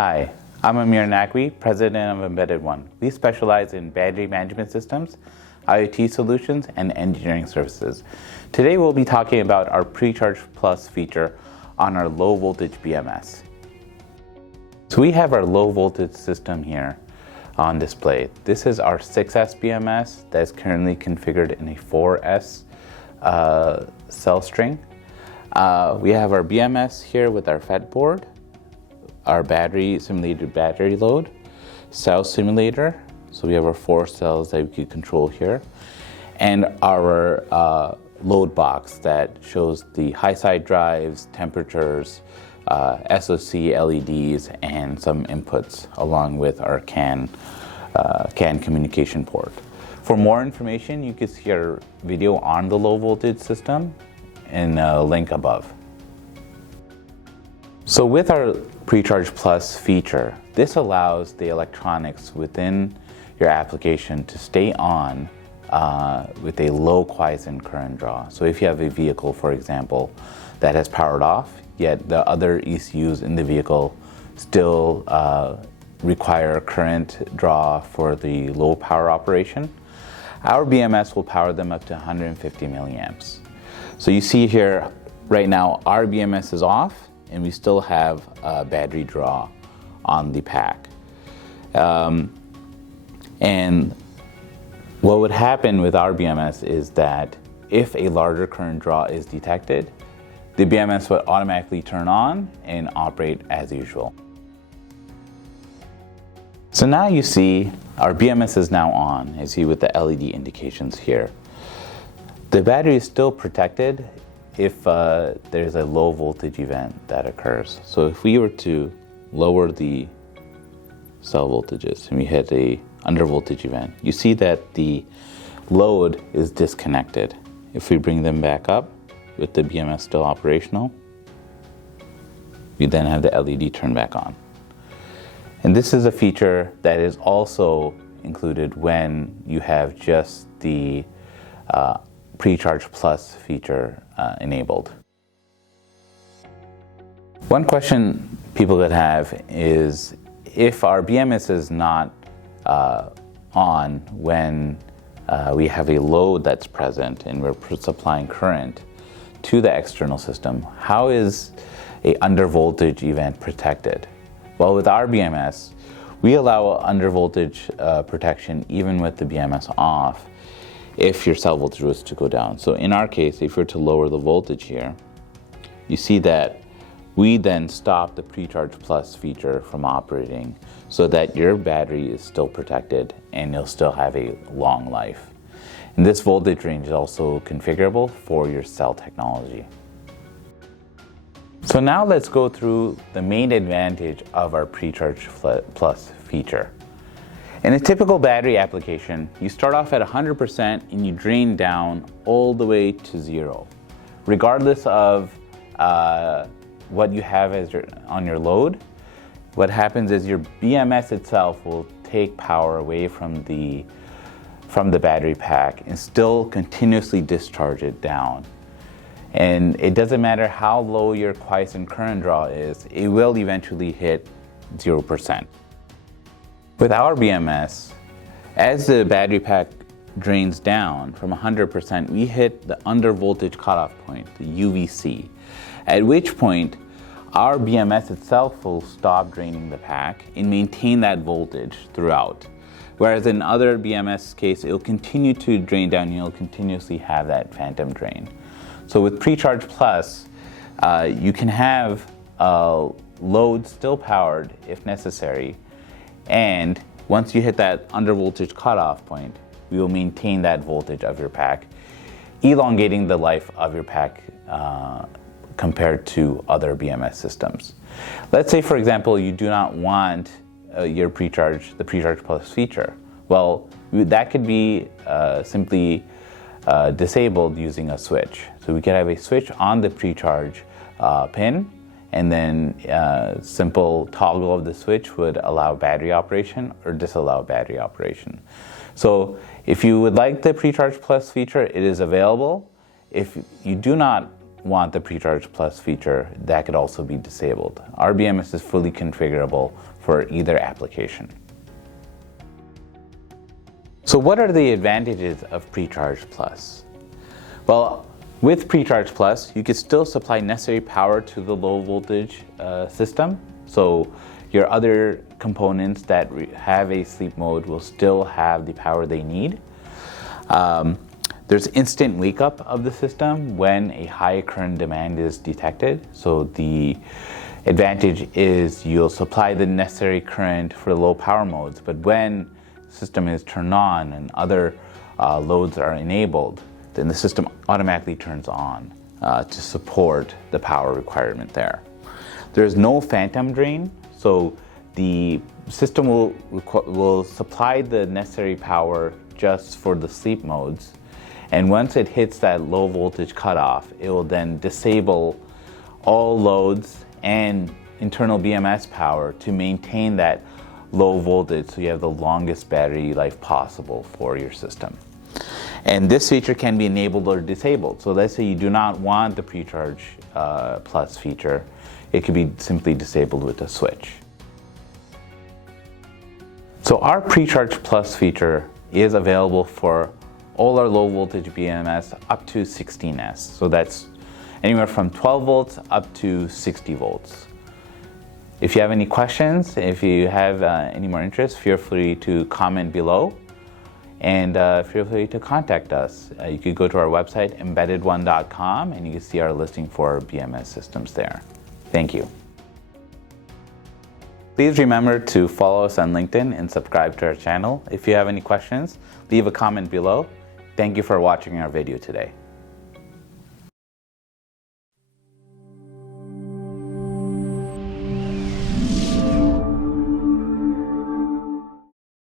Hi, I'm Amir Naqvi, President of Embedded One. We specialize in battery management systems, IoT solutions, and engineering services. Today we'll be talking about our Precharge Plus feature on our low voltage BMS. So we have our low voltage system here on display. This is our 6S BMS that is currently configured in a 4S cell string. We have our BMS here with our FET board, our simulated battery load, cell simulator, so we have our 4 cells that we can control here, and our load box that shows the high side drives, temperatures, SoC LEDs, and some inputs, along with our CAN communication port. For more information, you can see our video on the low voltage system in a link above. So with our Precharge Plus feature, this allows the electronics within your application to stay on with a low quiescent current draw. So if you have a vehicle, for example, that has powered off, yet the other ECUs in the vehicle still require current draw for the low power operation, our BMS will power them up to 150 milliamps. So you see here, right now, our BMS is off, and we still have battery draw on the pack. And what would happen with our BMS is that if a larger current draw is detected, the BMS would automatically turn on and operate as usual. So now you see our BMS is now on, as you see with the LED indications here. The battery is still protected if there's a low voltage event that occurs. So if we were to lower the cell voltages and we hit a under voltage event, you see that the load is disconnected. If we bring them back up with the BMS still operational, we then have the LED turn back on. And this is a feature that is also included when you have just the Precharge Plus feature enabled. One question people could have is, if our BMS is not on when we have a load that's present and we're supplying current to the external system, how is a under voltage event protected? Well, with our BMS, we allow under voltage protection even with the BMS off if your cell voltage was to go down. So in our case, if we're to lower the voltage here, you see that we then stop the Precharge Plus feature from operating so that your battery is still protected and you'll still have a long life. And this voltage range is also configurable for your cell technology. So now let's go through the main advantage of our Precharge Plus feature. In a typical battery application, you start off at 100% and you drain down all the way to 0. Regardless of what you have on your load, what happens is your BMS itself will take power away from the battery pack and still continuously discharge it down. And it doesn't matter how low your quiescent current draw is, it will eventually hit 0%. With our BMS, as the battery pack drains down from 100%, we hit the under voltage cutoff point, the UVC, at which point our BMS itself will stop draining the pack and maintain that voltage throughout. Whereas in other BMS case, it will continue to drain down, you'll continuously have that phantom drain. So with Precharge Plus, you can have load still powered if necessary, and once you hit that under voltage cutoff point, we will maintain that voltage of your pack, elongating the life of your pack compared to other BMS systems. Let's say, for example, you do not want the Precharge Plus feature. Well, that could be simply disabled using a switch. So we could have a switch on the Precharge pin, and then simple toggle of the switch would allow battery operation or disallow battery operation. So if you would like the Precharge Plus feature, it is available. If you do not want the Precharge Plus feature, that could also be disabled. Our BMS is fully configurable for either application. So what are the advantages of Precharge Plus? Well, with Precharge Plus, you can still supply necessary power to the low voltage system. So your other components that have a sleep mode will still have the power they need. There's instant wake up of the system when a high current demand is detected. So the advantage is you'll supply the necessary current for low power modes, but when the system is turned on and other loads are enabled, then the system automatically turns on to support the power requirement there. There's no phantom drain, so the system will supply the necessary power just for the sleep modes. And once it hits that low voltage cutoff, it will then disable all loads and internal BMS power to maintain that low voltage so you have the longest battery life possible for your system. And this feature can be enabled or disabled. So let's say you do not want the Precharge Plus feature, it could be simply disabled with a switch. So our Precharge Plus feature is available for all our low voltage BMS up to 16S. So that's anywhere from 12 volts up to 60 volts. If you have any questions, if you have any more interest, feel free to comment below and feel free to contact us. You could go to our website, embeddedone.com, and you can see our listing for our BMS systems there. Thank you. Please remember to follow us on LinkedIn and subscribe to our channel. If you have any questions, leave a comment below. Thank you for watching our video today.